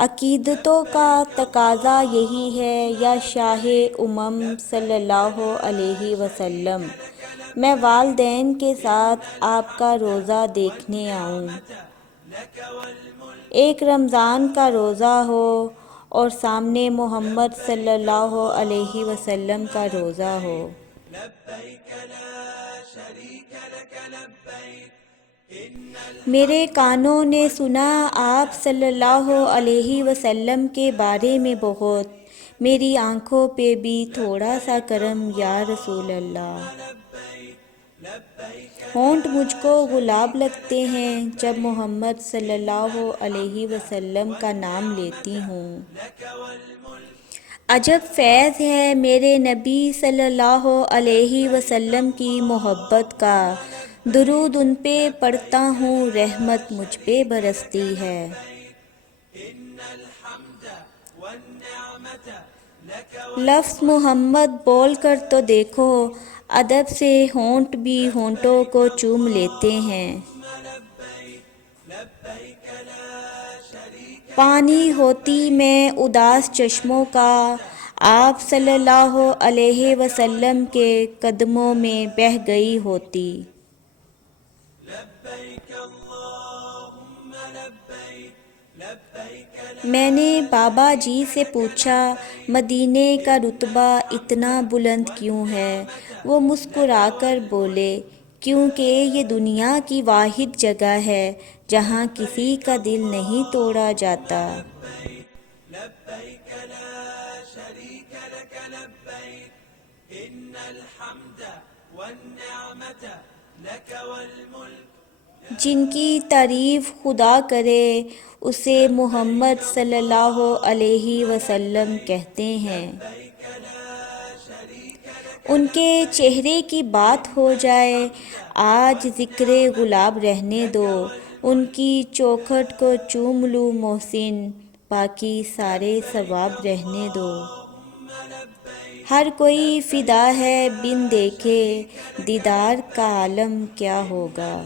عقیدتوں کا تقاضا یہی ہے یا شاہ صلی اللہ علیہ وسلم، میں والدین کے ساتھ آپ کا روزہ دیکھنے آؤں۔ ایک رمضان کا روزہ ہو اور سامنے محمد صلی اللہ علیہ وسلم کا روزہ ہو۔ میرے کانوں نے سنا آپ صلی اللہ علیہ وسلم کے بارے میں بہت، میری آنکھوں پہ بھی تھوڑا سا کرم یا رسول اللہ۔ ہونٹ مجھ کو گلاب لگتے ہیں جب محمد صلی اللہ علیہ وسلم کا نام لیتی ہوں۔ عجب فیض ہے میرے نبی صلی اللہ علیہ وسلم کی محبت کا، درود ان پہ پڑھتا ہوں رحمت مجھ پہ برستی ہے۔ لفظ محمد بول کر تو دیکھو، ادب سے ہونٹ بھی ہونٹوں کو چوم لیتے ہیں۔ پانی ہوتی میں اداس چشموں کا، آپ صلی اللہ علیہ وسلم کے قدموں میں بہہ گئی ہوتی۔ میں نے بابا جی سے پوچھا مدینے کا رتبہ اتنا بلند کیوں ہے؟ وہ مسکرا کر بولے، کیونکہ یہ دنیا کی واحد جگہ ہے جہاں کسی کا دل نہیں توڑا جاتا۔ جن کی تعریف خدا کرے اسے محمد صلی اللہ علیہ وسلم کہتے ہیں۔ ان کے چہرے کی بات ہو جائے، آج ذکر گلاب رہنے دو، ان کی چوکھٹ کو چوم لوں محسن، باقی سارے ثواب رہنے دو۔ ہر کوئی فدا ہے بن دیکھے، دیدار کا عالم کیا ہوگا۔